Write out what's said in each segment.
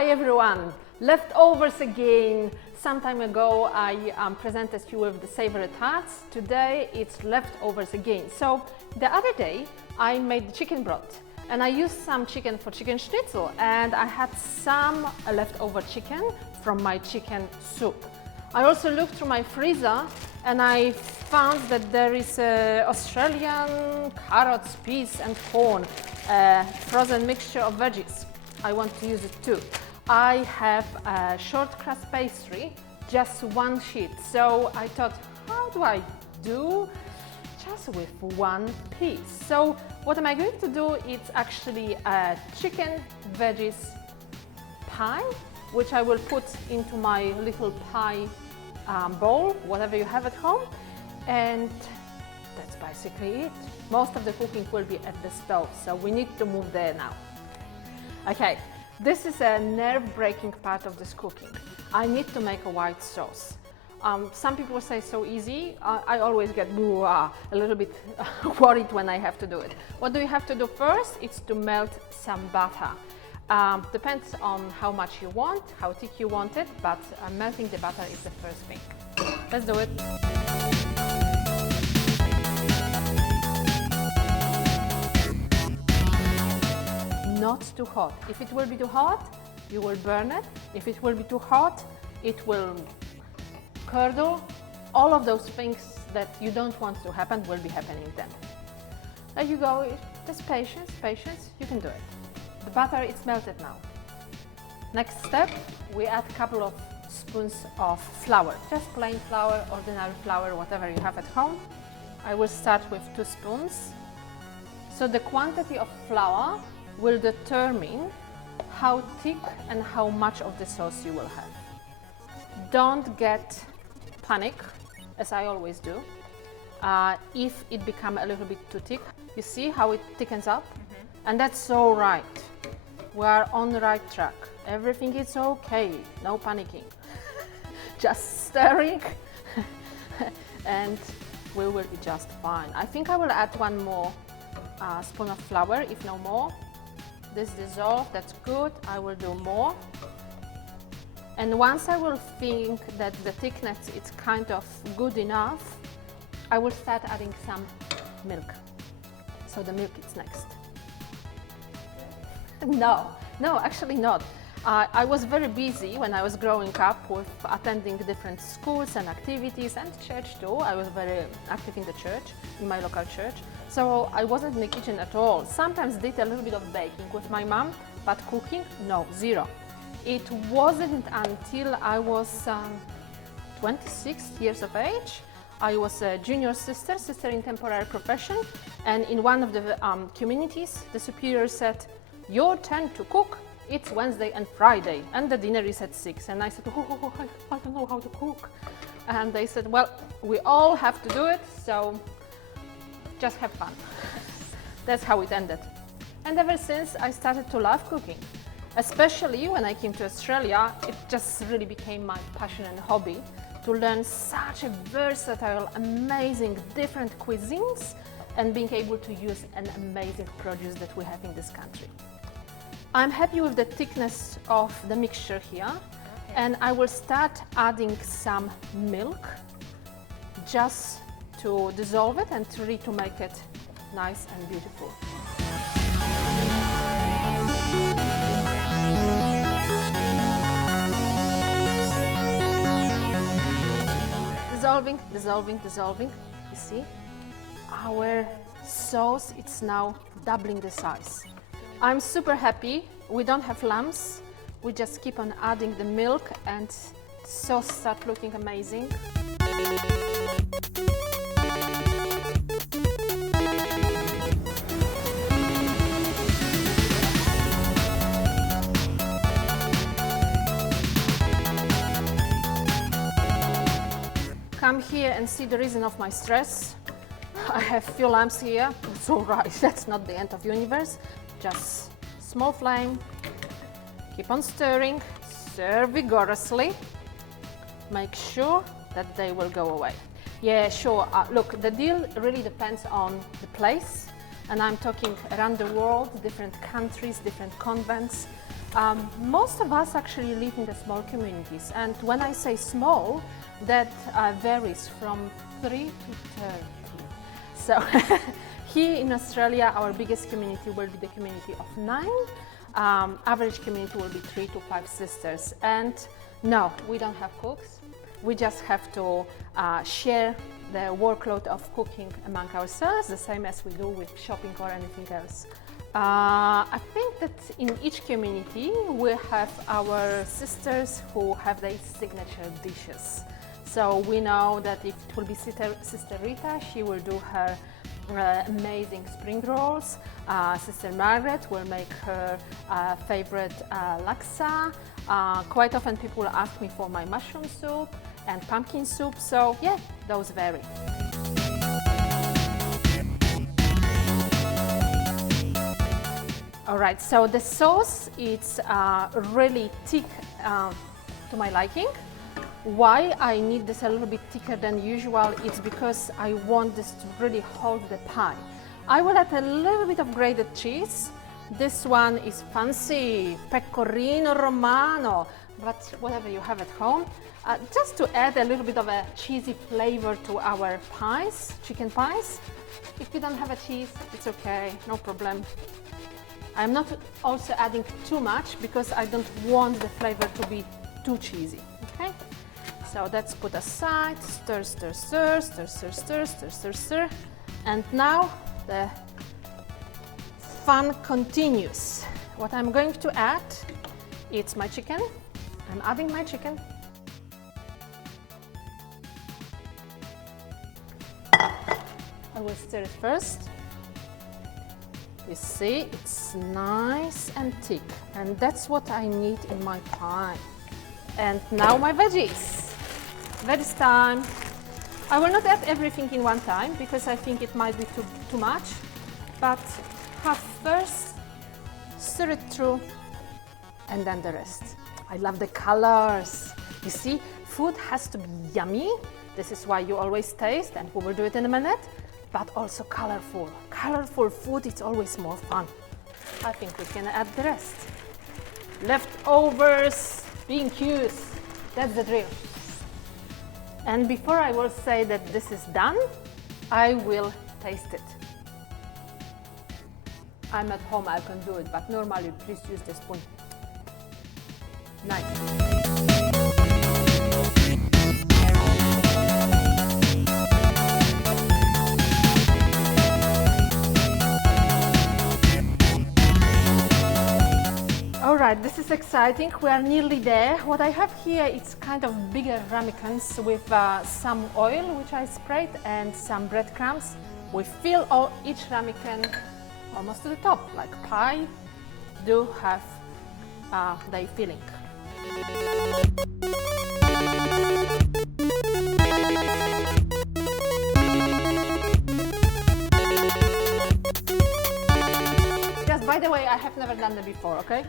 Hi everyone, leftovers again. Some time ago I presented you with the savory tarts. Today it's leftovers again. So the other day I made chicken broth and I used some chicken for chicken schnitzel, and I had some leftover chicken from my chicken soup. I also looked through my freezer and I found that there is Australian carrots, peas and corn, frozen mixture of veggies. I want to use it too. I have a short crust pastry, just one sheet. So I thought, how do I do just with one piece? So what am I going to do? It's actually a chicken veggies pie, which I will put into my little pie bowl, whatever you have at home. And that's basically it. Most of the cooking will be at the stove, so we need to move there now. Okay, this is a nerve-breaking part of this cooking. I need to make a white sauce. Some people say so easy. I always get a little bit worried when I have to do it. What do you have to do first? It's to melt some butter. Depends on how much you want, how thick you want it, but melting the butter is the first thing. Let's do it. Not too hot. If it will be too hot, you will burn it. If it will be too hot, it will curdle. All of those things that you don't want to happen will be happening then. There you go. Just patience, patience. You can do it. The butter is melted now. Next step, we add a couple of spoons of flour. Just plain flour, ordinary flour, whatever you have at home. I will start with 2 spoons. So the quantity of flour will determine how thick and how much of the sauce you will have. Don't get panic, as I always do, if it becomes a little bit too thick. You see how it thickens up? And that's all right. We are on the right track. Everything is okay, no panicking. Just stirring and we will be just fine. I think I will add 1 more spoon of flour, if no more. This dissolves, that's good. I will do more. And once I will think that the thickness is kind of good enough, I will start adding some milk. So the milk is next. No, actually not. I was very busy when I was growing up with attending different schools and activities and church too. I was very active in the church, in my local church. So I wasn't in the kitchen at all. Sometimes did a little bit of baking with my mom, but cooking, no, zero. It wasn't until I was 26 years of age. I was a junior sister in temporary profession, and in one of the communities, the superior said, "Your turn to cook. It's Wednesday and Friday, and the dinner is at 6. And I said, oh, I don't know how to cook. And they said, well, we all have to do it, so just have fun. That's how it ended. And ever since, I started to love cooking. Especially when I came to Australia, it just really became my passion and hobby to learn such a versatile, amazing, different cuisines and being able to use an amazing produce that we have in this country. I'm happy with the thickness of the mixture here, and I will start adding some milk just to dissolve it and really to make it nice and beautiful. Dissolving, dissolving, dissolving. You see? Our sauce, it's now doubling the size. I'm super happy. We don't have lumps. We just keep on adding the milk and the sauce starts looking amazing. Come here and see the reason of my stress. I have few lamps here. It's all right. That's not the end of the universe. Just small flame, keep on stirring, stir vigorously, make sure that they will go away. Yeah, sure, look, the deal really depends on the place, and I'm talking around the world, different countries, different convents. Most of us actually live in the small communities, and when I say small, that varies from 3 to 30. So here in Australia, our biggest community will be the community of 9. Average community will be 3 to 5 sisters. And no, we don't have cooks. We just have to share the workload of cooking among ourselves, the same as we do with shopping or anything else. I think that in each community we have our sisters who have their signature dishes. So we know that if it will be Sister Rita, she will do her amazing spring rolls. Sister Margaret will make her favorite laksa. Quite often people ask me for my mushroom soup and pumpkin soup, so yeah, those vary. Alright, so the sauce is really thick to my liking. Why I need this a little bit thicker than usual, it's because I want this to really hold the pie. I will add a little bit of grated cheese. This one is fancy, pecorino romano, but whatever you have at home. Just to add a little bit of a cheesy flavor to our pies, chicken pies. If you don't have a cheese, it's okay, no problem. I'm not also adding too much because I don't want the flavor to be too cheesy, okay? So that's put aside, stir, stir, stir, stir, stir, stir, stir, stir, stir. And now the fun continues. What I'm going to add, it's my chicken. I'm adding my chicken. I will stir it first. You see, it's nice and thick, and that's what I need in my pie. And now my veggies. Veggies time. I will not add everything in one time because I think it might be too much, but have first, stir it through, and then the rest. I love the colors. You see, food has to be yummy. This is why you always taste, and we will do it in a minute, but also colorful. Colorful food, it's always more fun. I think we can add the rest. Leftovers, being cute, that's the drill. And before I will say that this is done, I will taste it. I'm at home, I can do it, but normally please use the spoon. Nice. Alright, this is exciting. We are nearly there. What I have here is kind of bigger ramekins with some oil which I sprayed and some breadcrumbs. We fill each ramekin almost to the top, like pie do have their filling. Just by the way, I have never done that before, okay?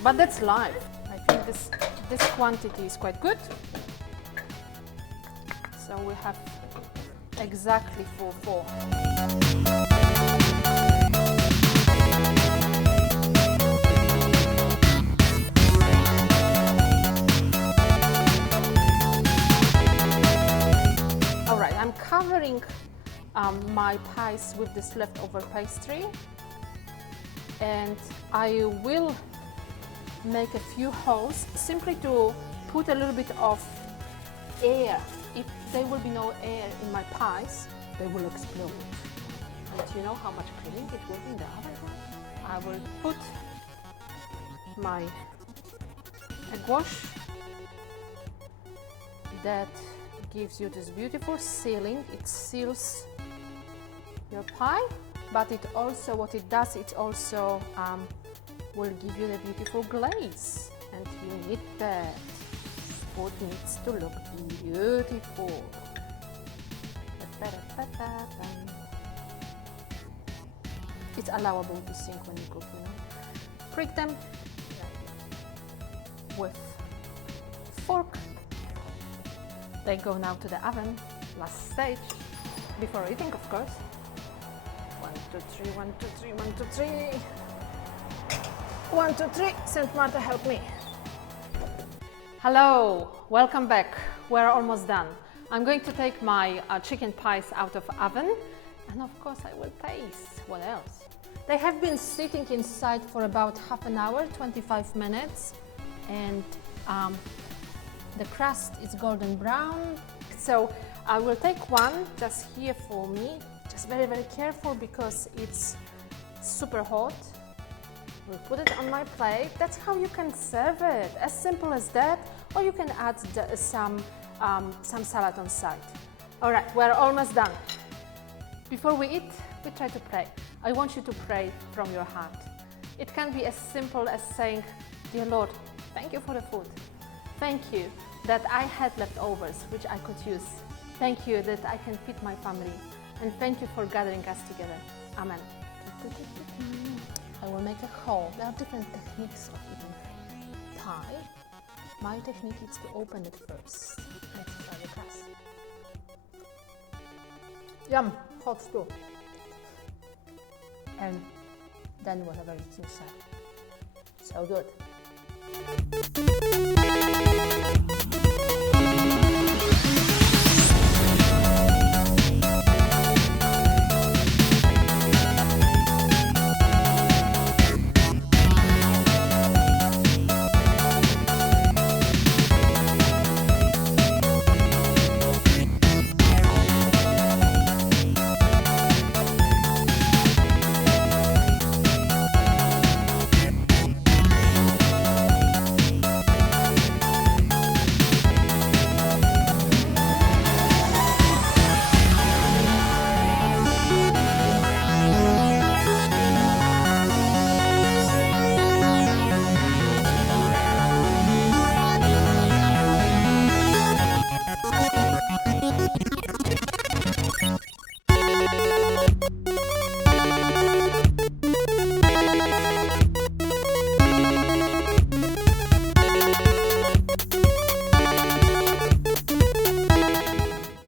But that's live. I think this quantity is quite good. So we have exactly for 4. All right, I'm covering my pies with this leftover pastry, and I will make a few holes simply to put a little bit of air. If there will be no air in my pies, they will explode. And you know how much cooling it will be in the oven? I will put my egg wash that gives you this beautiful sealing. It seals your pie, but it also, what it does, it also will give you the beautiful glaze, and you need that. Food needs to look beautiful. It's allowable to sink when you cook, you know. Prick them with fork. They go now to the oven, last stage, before eating, of course. 1, 2, 3, 1, 2, 3, 1, 2, 3. 1, 2, 3. Saint Martha, help me. Hello, welcome back. We're almost done. I'm going to take my chicken pies out of oven, and of course I will taste. What else? They have been sitting inside for about half an hour, 25 minutes, and the crust is golden brown. So I will take one just here for me. Just very, very careful because it's super hot. We'll put it on my plate. That's how you can serve it, as simple as that, or you can add some salad on side. All right, we're almost done. Before we eat, we try to pray. I want you to pray from your heart. It can be as simple as saying, "Dear Lord, thank you for the food. Thank you that I had leftovers, which I could use. Thank you that I can feed my family. And thank you for gathering us together. Amen." I will make a hole. There are different techniques of eating pie. My technique is to open it first. Let's try the crust. Yum, hot too. And then whatever is inside. So good.